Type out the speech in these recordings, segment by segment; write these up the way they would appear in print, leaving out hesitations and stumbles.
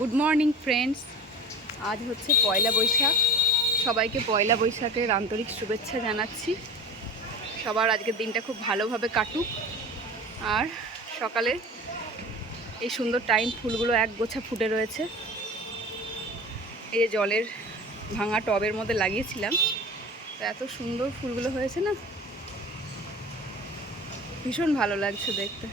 Good morning friends. আজ হচ্ছে পয়লা বৈশাখ। সবাইকে পয়লা বৈশাখের আন্তরিক শুভেচ্ছা জানাচ্ছি। সবার আজকের দিনটা খুব ভালোভাবে কাটুক। আর সকালে এই সুন্দর টাইম ফুলগুলো এক গোছা ফুটে রয়েছে। এই যে জলের ভাঙা টবের মধ্যে লাগিয়েছিলাম, তো এত সুন্দর ফুলগুলো হয়েছে না, ভীষণ ভালো লাগছে দেখতে।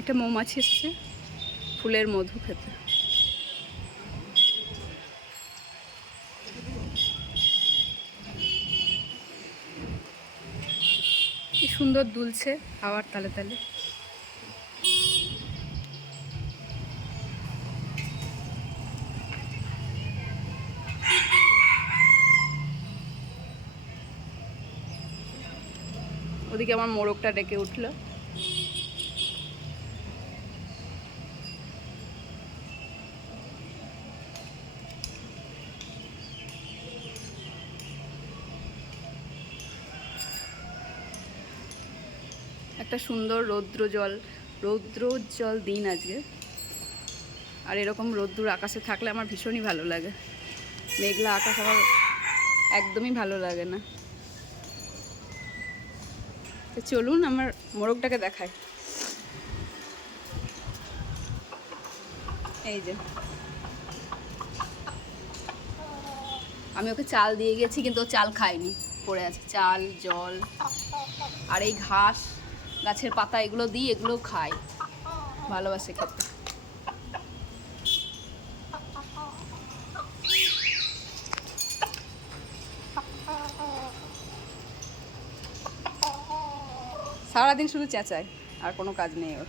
একটা মৌমাছি এসছে ফুলের মধু খেতে। কি সুন্দর দুলছে হাওয়ার তালে তালে। ওদিকে আমার মোরগটা ডেকে উঠলো। একটা সুন্দর রৌদ্রোজ্জ্বল দিন আজকে। আর এরকম রোদ্দুর আকাশে থাকলে আমার ভীষণই ভালো লাগে। মেঘলা আকাশ আমার একদমই ভালো লাগে না। তো চলুন আমার মোরগটাকে দেখাই। এই যে আমি ওকে চাল দিয়ে গেছি, কিন্তু ও চাল খায়নি, পড়ে আছে চাল, জল আর এই ঘাস, গাছের পাতা, এগুলো দিই, এগুলো খায়, ভালোবাসে খেতে। সারাদিন শুধু চেঁচায়, আর কোনো কাজ নেই ওর।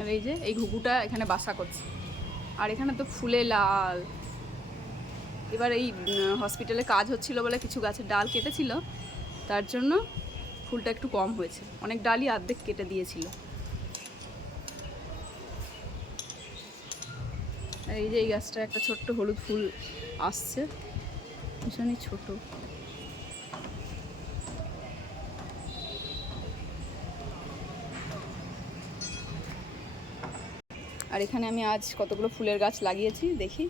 আর এই যে এই ঘুঘুটা এখানে বাসা করছে। আর এখানে তো ফুলে লাল। এবার এই হসপিটালে কাজ হচ্ছিল বলে কিছু গাছের ডাল কেটেছিল, তার জন্য ফুলটা একটু কম হয়েছে। অনেক ডালই অর্ধেক কেটে দিয়েছিল। আর এই যে এই গাছটা একটা ছোট্ট হলুদ ফুল আসছে, ভীষণই ছোট। আর এখানে আমি আজ কতগুলো ফুলের গাছ লাগিয়েছি, দেখি।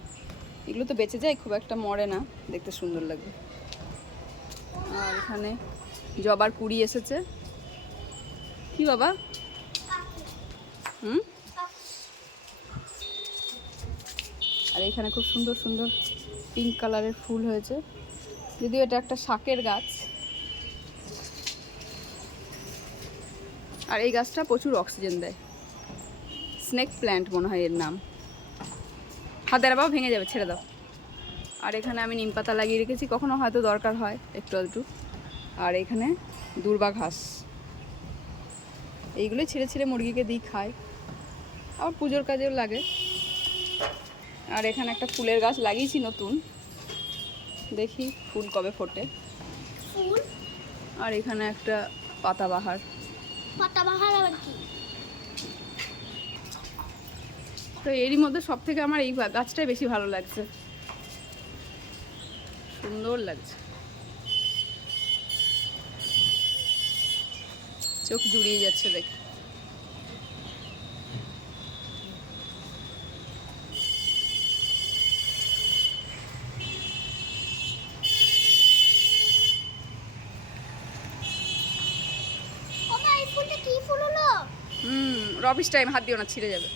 এগুলো তো বেঁচে যায়, খুব একটা মরে না, দেখতে সুন্দর লাগবে। আর এখানে জবার কুড়ি এসেছে। কি বাবা? আর এখানে খুব সুন্দর সুন্দর পিঙ্ক কালারের ফুল হয়েছে, যদিও এটা একটা শাকের গাছ। আর এই গাছটা প্রচুর অক্সিজেন দেয়। স্নেক প্ল্যান্ট মনে হয় এর নাম। হাত দেওয়া বাবা, ভেঙে যাবে, ছেড়ে দাও। আর এখানে আমি নিম পাতা লাগিয়ে রেখেছি, কখনো হয়তো দরকার হয় একটু আধটু। আর এখানে দূর্বা ঘাস, এইগুলোই ছিঁড়ে ছিঁড়ে মুরগিকে দিই, খায়, আবার পুজোর কাজেও লাগে। আর এখানে একটা ফুলের গাছ লাগিয়েছি নতুন, দেখি ফুল কবে ফোটে। ফুল। আর এখানে একটা পাতাবাহার। পাতাবাহার আবার কি? তো এরই মধ্যে সব থেকে আমার এই গাছটাই বেশি ভালো লাগছে, সুন্দর লাগছে, চোখ জুড়িয়ে যাচ্ছে দেখে। রবিস টাইম, হাত দিও না, ছিঁড়ে যাবে।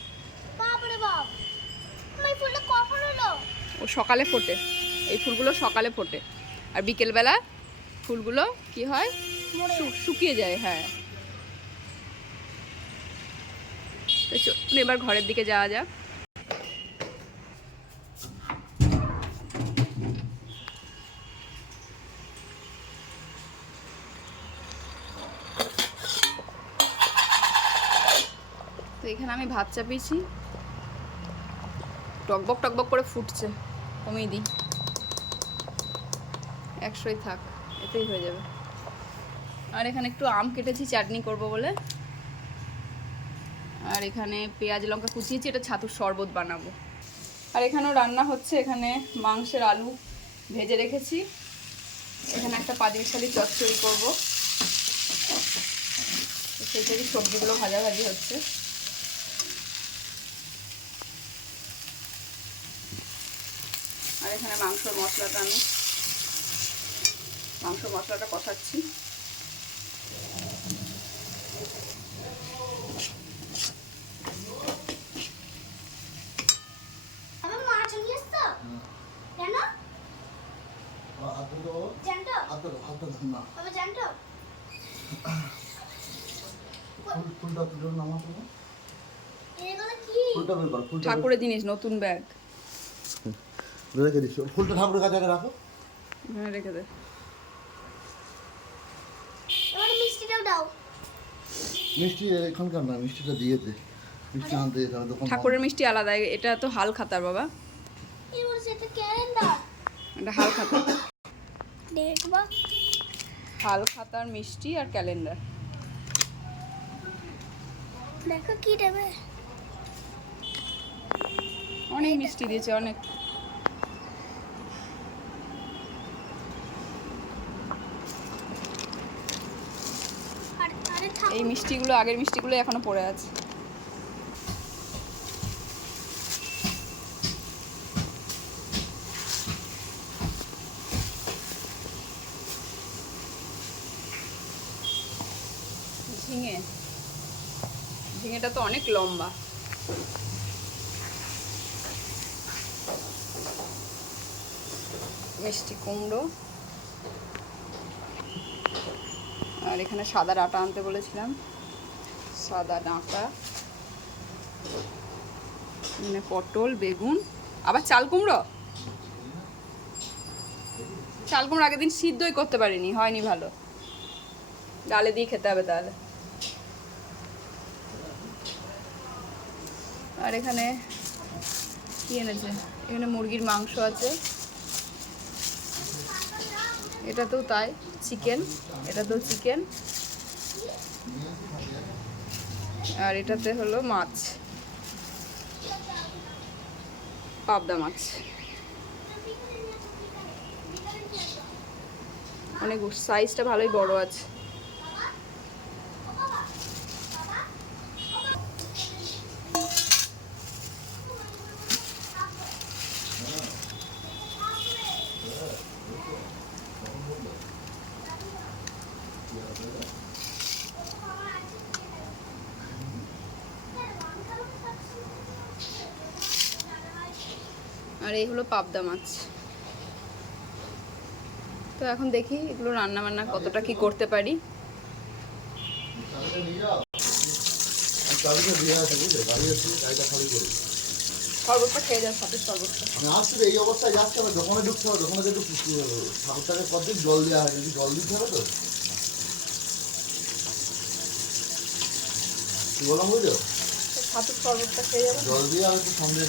ও সকালে ফোটে, এই ফুলগুলো সকালে ফোটে, আর বিকেলবেলা ফুলগুলো কি হয়, শুকিয়ে যায়। হ্যাঁ, তো চলুন এবার ঘরের দিকে যাওয়া যাক। তো এখানে আমি ভাত চাপিয়েছি, টকবক টকবক করে ফুটছে, কমিয়ে দিই। 100ই থাক, এতেই হয়ে যাবে। আর এখানে একটু আম কেটেছি চাটনি করব বলে। আর এখানে পেঁয়াজ লঙ্কা কুচিয়েছি, এটা ছাতুর শরবত বানাবো। আর এখানেও রান্না হচ্ছে, এখানে মাংসের আলু ভেজে রেখেছি, এখানে একটা পাঁচমিশালি চচ্চড়ি করবো, সেইটারই সবজিগুলো ভাজাভাজি হচ্ছে। আর এখানে মাংসর মশলাটা কষাচ্ছি। ঠাকুরের জিনিস, নতুন ব্যাগ রেখে দিস, ফুলটা ঠাকুরের কাছে রাখো। হ্যাঁ রেখে দে। মিষ্টিটাও দাও। মিষ্টি এখানকার না, মিষ্টিটা দিয়ে দে। মিষ্টি আনতে যেতে হবে দোকান। ঠাকুরের মিষ্টি আলাদা, এটা তো হাল খাতার বাবা, এটা ক্যালেন্ডার। এটা হাল খাতার। দেখবা হাল খাতার মিষ্টি আর ক্যালেন্ডার। দেখো কি দেবে। অনেক মিষ্টি দিয়েছে, অনেক। এই মিষ্টিগুলো, আগের মিষ্টিগুলো এখনো পড়ে আছে। ঝিঙেটা তো অনেক লম্বা। মিষ্টি কুমড়ো। আর এখানে সাদা ডাঁটা আনতে বলেছিলাম, সাদা ডাঁটা, এখানে পটল, বেগুন, আবার চাল কুমড়ো। চাল কুমড়ো আগের দিন সিদ্ধই করতে পারিনি, হয়নি ভালো, ডালে দিয়ে খেতে হবে তাহলে। আর এখানে কি এনেছে, এখানে মুরগির মাংস আছে, এটাতেও তাই, চিকেন, এটাতেও চিকেন। আর এটাতে হলো মাছ, পাবদা মাছ, অনেক সাইজটা ভালোই বড় আছে। আর এই হলো পাবদা মাছ। তো এখন দেখি এগুলো রান্না বান্না কতটা কি করতে পারি। শরবতটা খেয়ে যাও, সাথে শরবতটা। আসলে এই অবস্থায় যাচ্ছে হবে, দোকানে ঢুকতে হবে, দোকানে একটু ঠাকুরটাকে কতদিন জল দেওয়া হয়, জল দিতে হবে তো। কি বললাম বুঝলো, সাথে শরবতটা খেয়ে যাবে, জল দিয়ে আর একটু সামনে